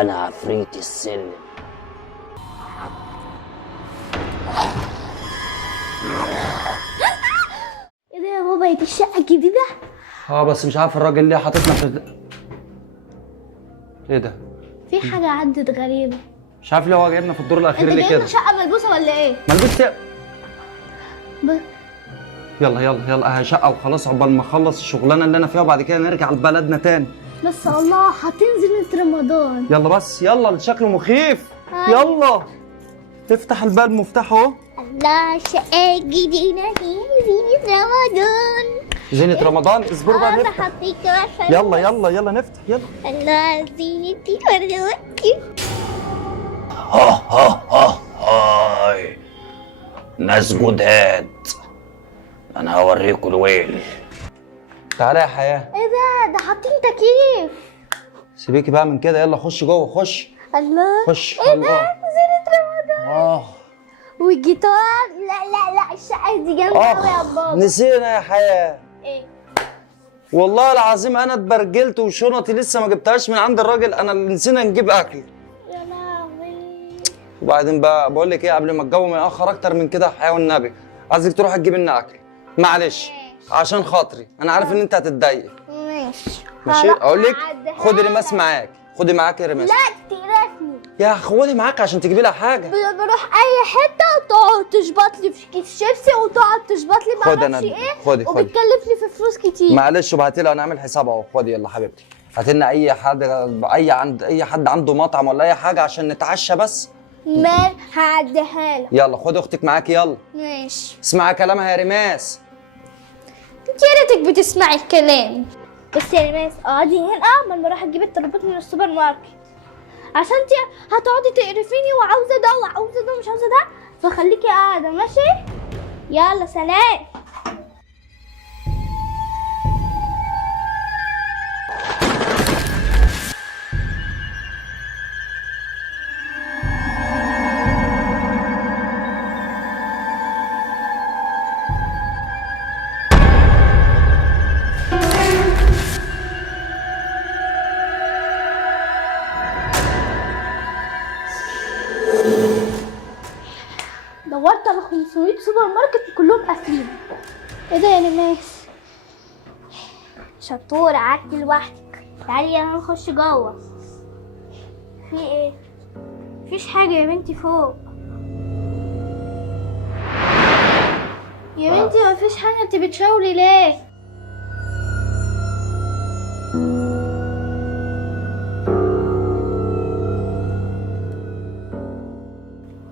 انا عفريت السلم. ايه ده يا بابا؟ دي الشقة الجديدة؟ بس مش عارف الراجل ليه حاططنا في ايه ده؟ في حاجة عدت غريبة. مش عارف ليه هو جايبنا في الدور الاخير انت اللي جايبنا كده. شقة ملبوسة ولا ايه؟ ملبوس ب... يلا يلا يلا، شقه وخلاص عقبال ما اخلص الشغلانه اللي انا فيها وبعد كده نرجع لبلدنا تاني. بس الله، حاطين زينة رمضان. يلا بس يلا، شكله مخيف. أيوة. يلا افتح الباب، مفتاح اهو. الله، شقة جديدة دي زينة رمضان. زينة رمضان، اصبروا بقى انا نفتح. حطيت كمان يلا يلا يلا نفتح يلا. الله، زينة رمضان. هاي ناس جداد، انا هوريكوا الويل. تعالى يا حياه. ايه ده حاطين تكييف. سيبيكي بقى من كده، يلا خش جوه، خش الله، خش. ايه الله. ده؟ زينة رمضان والجيتار. لا الشقة دي جامدة قوي يا بابا. نسينا يا حياه. ايه؟ والله العظيم انا اتبرجلت وشنطي لسه ما جبتهاش من عند الراجل، انا اللي نسينا نجيب اكل. يا لهوي. وبعدين بقى بقول لك ايه، قبل ما الجو ما ياخر اكتر من كده حياه والنبي، عايزك تروح تجيب لنا اكل معلش عشان خاطري، انا عارف ان انت هتتضايق. ماشي ماشي، اقول لك خدي رماس معاك، خدي معاك رماس. لا تقرفني. يا خدي معاك عشان تجيبي لها حاجه. بروح اي حته وتقعد تشبط لي في كيس شيبسي وتقعد تشبط لي خد ما أنا اعرفش ايه. خدي. وبتكلفني في فلوس كتير. معلش وبعتي لها، انا عامل حساب اهو. خدي يلا حبيبتي، هات لنا اي حد، اي حد عنده مطعم ولا اي حاجه عشان نتعشى بس. مال هعديها لك. يلا خدي اختك معاكي يلا. ماشي. اسمعي كلامها يا رماس. انت يا ريتك بتسمعي الكلام. بس يا ريماس اقعدي هنا لما اروح اجيب الطلبات من السوبر ماركت، عشان انت هتقعدي تقرفيني وعاوزه ده وعاوزه ده ومش عاوزه ده، فخليكي قاعده. ماشي؟ يلا سلام. دورت على 500 سوبر ماركت كلهم قافلين. ايه ده يا نماس؟ شطورة، قعدتي لوحدك. تعالي يلا نخش جوه. في ايه؟ مفيش حاجة يا بنتي فوق. يا بنتي مفيش حاجة، انت بتشاوري ليه؟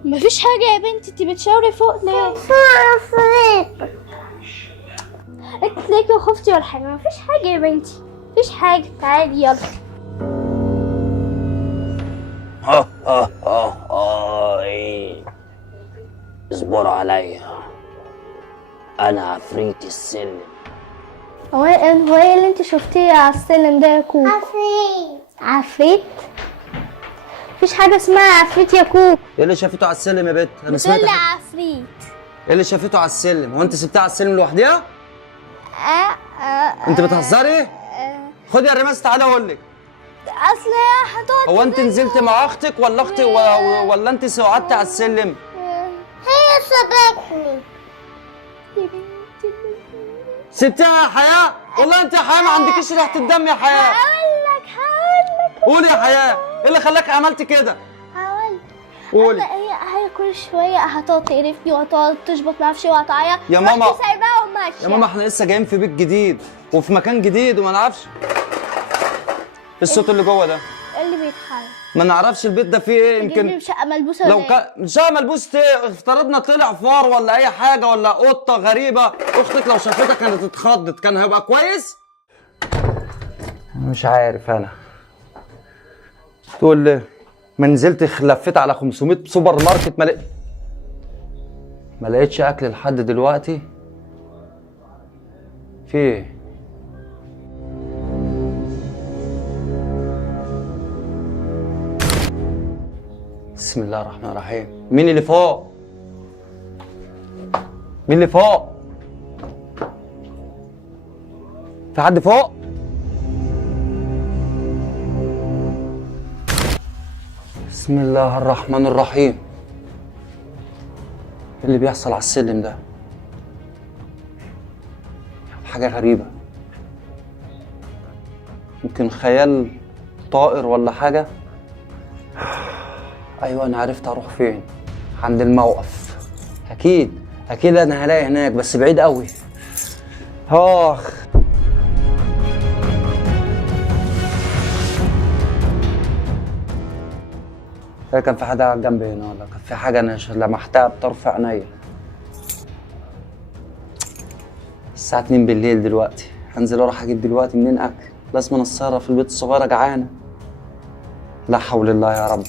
مفيش حاجة يا بنتي، انت بتشاوري فوق ليه؟ انت تلاقيكي خفتي ولا حاجة؟ مفيش حاجة يا بنتي، مفيش حاجة. تعالي يلا. هاي اصبروا عليا، انا عفريت السلم. هو ايه اللي انت شفتيه على السلم ده يا كوك؟ عفريت؟ مفيش حاجة اسمها عفريت يا كوك. ايه اللي شافته على السلم يا بت؟ انا سمعت بتقولي عفريت. ايه اللي شافته على السلم؟ هو انت سبتها على السلم لوحدها؟ انت بتهزري؟ خدي يا رماس تعالى اقول لك. اصل هي هتقعد. هو انت نزلت مع اختك ولا اختي ولا انت قعدت على السلم؟ هي سبقتني. سبتها يا حياه؟ والله انت يا حياه ما عندكيش ريحه الدم يا حياه. هقول لك قولي يا حياه، ايه اللي خلاك عملت كده؟ قولي. هي كل شويه هتقعد تقرفني وهتقعد تشبط نفسي وهتعيط. يا ماما. رحت سايباها وماشيه. يا ماما احنا لسه جايين في بيت جديد وفي مكان جديد وما نعرفش. ايه الصوت اللي جوه ده؟ ايه اللي بيتحرك؟ ما نعرفش البيت ده فيه ايه. يمكن شقه ملبوسه لو ولا كان شقه ملبوسة ايه، افترضنا طلع فار ولا اي حاجه ولا قطه غريبه، اختك لو شافتك كانت اتخضت، كان هيبقى كويس؟ مش عارف انا. تقول لي ما نزلت لفيت على 500 سوبر ماركت ما لقيتش اكل لحد دلوقتي. في ايه؟ بسم الله الرحمن الرحيم. مين اللي فوق؟ مين اللي فوق؟ في حد فوق؟ بسم الله الرحمن الرحيم. ايه اللي بيحصل على السلم ده؟ حاجة غريبة، يمكن خيال طائر ولا حاجة. ايوه انا عرفت اروح فين، عند الموقف. اكيد انا هلاقي هناك، بس بعيد قوي. اخ كان في حاجة جنبي هنا، ولا كان في حاجة أنا لمحتها بطرف عينيا. الساعة 2 بالليل دلوقتي، هنزل أروح أجيب دلوقتي منين أكل؟ لازم أتصرف في البيت الصغيرة جعانة. لا حول الله يا رب.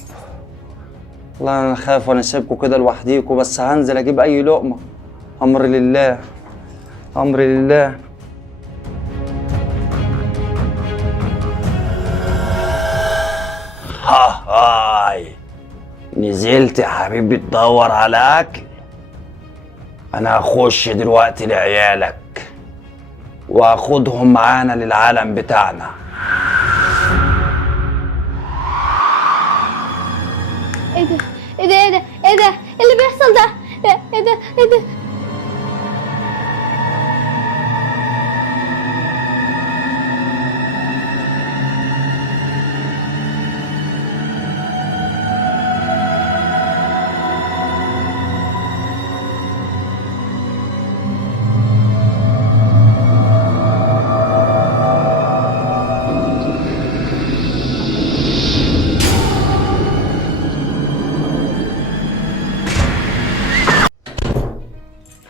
والله أنا خايف وأنا سايبكوا كده لوحديكوا، بس هنزل أجيب أي لقمة. أمر لله، أمر لله. هاي نزلت يا حبيبي تدور على اكل؟ انا هخش دلوقتي لعيالك واخدهم معانا للعالم بتاعنا. ايه ده ايه ده ايه ده ايه ده إيه اللي بيحصل ده؟ ايه ده ايه ده؟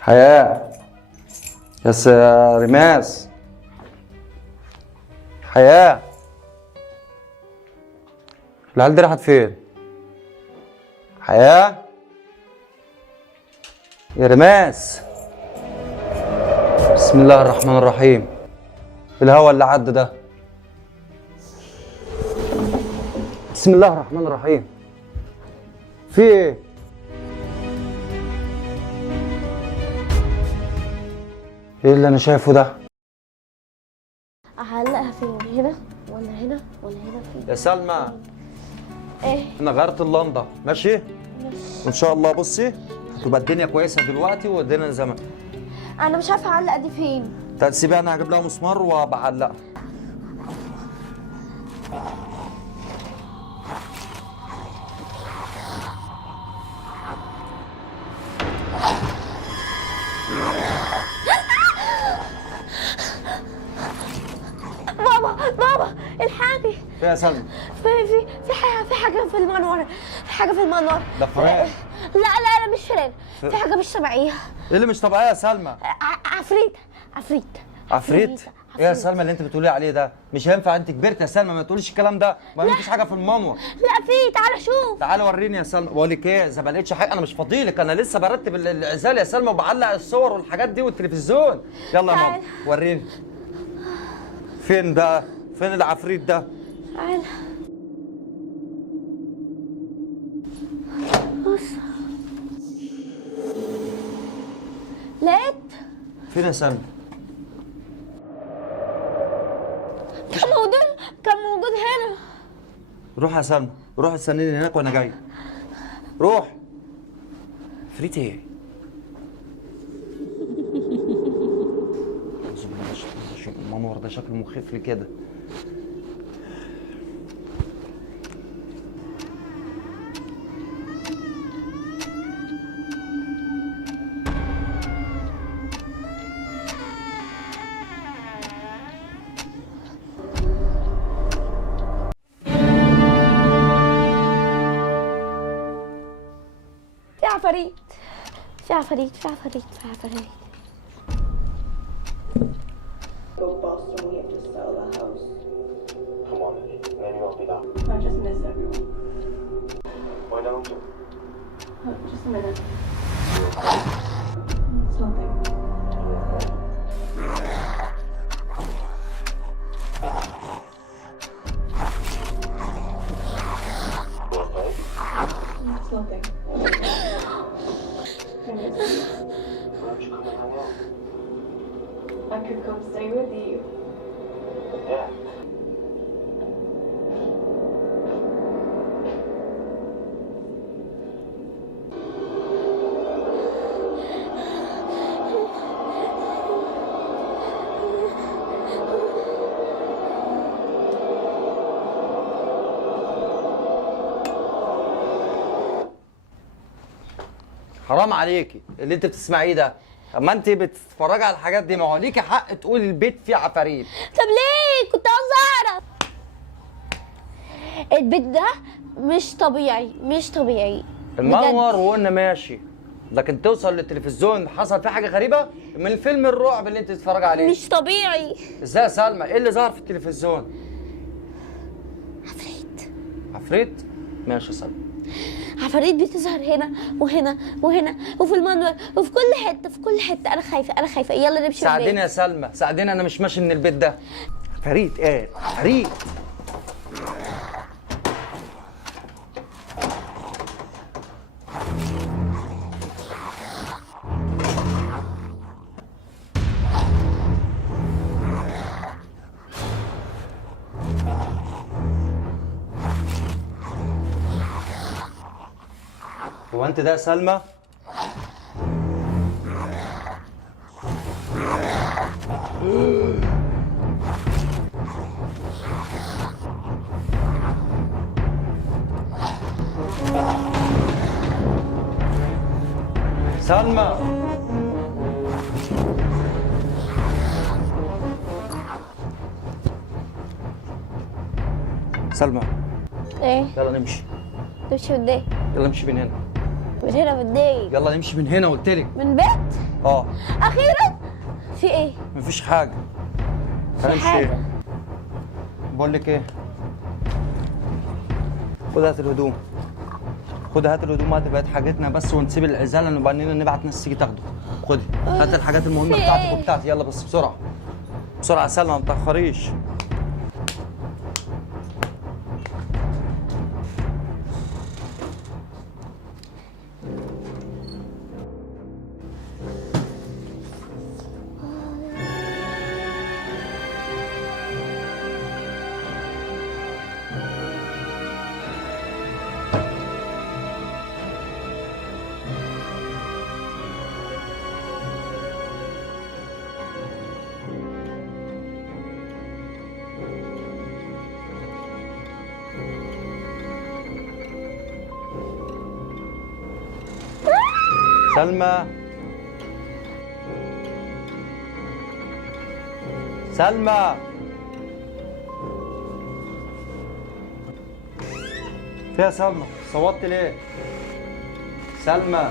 حياة يا رماس، حياة، العيال دي راحت فين؟ حياة يا رماس. بسم الله الرحمن الرحيم. الهوا اللي عدى ده، بسم الله الرحمن الرحيم. في ايه؟ ايه اللي انا شايفه ده؟ اعلقها فين؟ هنا ولا هنا ولا هنا؟ فين يا سلمى، ايه؟ انا غيرت اللنده، ماشي؟ وان شاء الله بصي هتبقى الدنيا كويسه دلوقتي وادينا زمن. انا مش عارفه اعلق دي فين. طب سيبيها، انا هجيب لها مسمار وبعلقها. بابا الحقني. في يا سلمى؟ في حاجه في المنور، في حاجه في المنور. ده فراق. لا مش فراق، في حاجه مش طبيعيه. ايه اللي مش طبيعيه يا سلمى؟ عفريت. ايه يا سلمى اللي انت بتقولي عليه ده؟ مش هينفع، انت كبرت يا سلمى، ما تقوليش الكلام ده، ما فيش حاجه في المنور. لا في، تعالى شوف. تعالى وريني يا سلمى. بقول لك ايه، اذا ما لقيتش حاجه انا مش فاضيلك، انا لسه برتب العزال يا سلمى وبعلق الصور والحاجات دي والتلفزيون. يلا يا ماما وريني. فين ده؟ فين العفريت ده؟ تعالى بص. لقيت. فين يا سلمى؟ كان موجود هنا. روح يا سلمى، روح استنيني هناك وانا جاي. روح. عفريت ايه؟ المنور ده شكله مخيف لي كده. في عفاريت. Go Boston, we have to sell the house. Come on, maybe I'll be down. I just miss everyone. Why don't you? Just a minute. It's nothing. It's nothing. I miss you. Why don't you come and hang out? I could come stay with you. Yeah. حرام عليكي اللي انت بتسمعيه ده. اما انت بتتفرجي على الحاجات دي، ما هو ليكي حق تقولي البيت فيه عفاريت. طب ليه؟ كنت عاوزة اعرف. البيت ده مش طبيعي، مش طبيعي المنور وقلنا ماشي، لكن توصل للتلفزيون حصل فيه حاجه غريبه من الفيلم الرعب اللي انت بتتفرج عليه. مش طبيعي. ازاي يا سلمى؟ ايه اللي ظهر في التلفزيون؟ عفريت. عفريت؟ ماشي يا سلمى. عفاريت بتظهر هنا وهنا وهنا وفي المنور وفي كل حته، في كل حته. انا خايفه، انا خايفه. يلا نمشي. ساعديني يا سلمى، ساعديني، انا مش ماشي من البيت ده. عفاريت ايه؟ عفاريت. هو انت ده يا سلمى؟ سلمى سلمى ايه؟ يلا نمشي. تمشي من ايه؟ يلا نمشي من هنا. من هنا من ايه؟ يلا نمشي من هنا قلت لك. من بيت؟ اه اخيرا. في ايه؟ مفيش حاجه. في هنمشي. حاجه. بقول لك ايه، خد هات الهدوم، خد هات الهدوم، هات بقت حاجتنا بس، ونسيب العزاله وبعدين نبعت ناس تيجي تاخده. خدي هات الحاجات المهمه في بتاعتك إيه؟ وبتاعتي. يلا بس بسرعه بسرعه يا سلمى، ما تاخريش. سلمى سلمى فيها سلمى؟ صوتت ليه؟ سلمى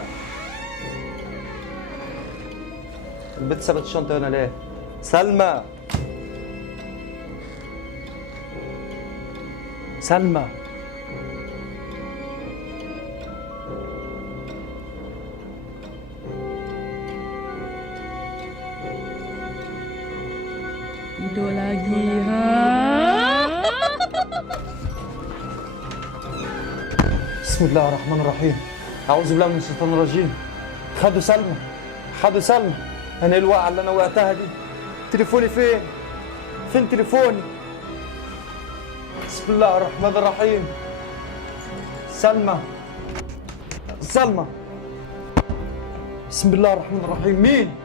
البنت سابت الشنطة هنا ليه؟ سلمى سلمى Tidur lagi, ha? بسم الله الرحمن الرحيم. أعوذ بالله من الشيطان الرجيم. خدوا سلمى، خدوا سلمى. أنا إيه الوقعة اللي أنا وقعتها دي؟ تليفوني فين؟ فين تليفوني؟ بسم الله الرحمن الرحيم. سلمى سلمى. بسم الله الرحمن الرحيم. مين؟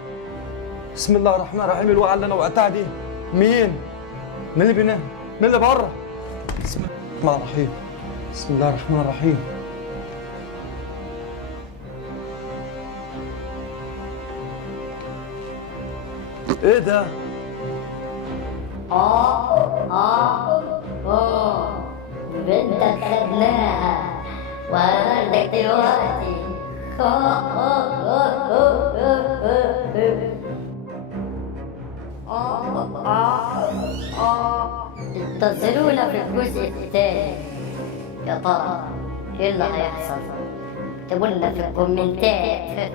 بسم الله الرحمن الرحيم. الوقعة اللي أنا وقعتها دي مين؟ مين اللي بينام؟ مين اللي بره؟ بسم الله الرحمن الرحيم. بسم الله الرحمن الرحيم. ايه ده؟ بنتك خدناها وهناخدك دلوقتي. انتظرونا في الجزء الثاني. يا ترى ايه اللي هيحصل؟ اكتبوا لنا في الكومنتات.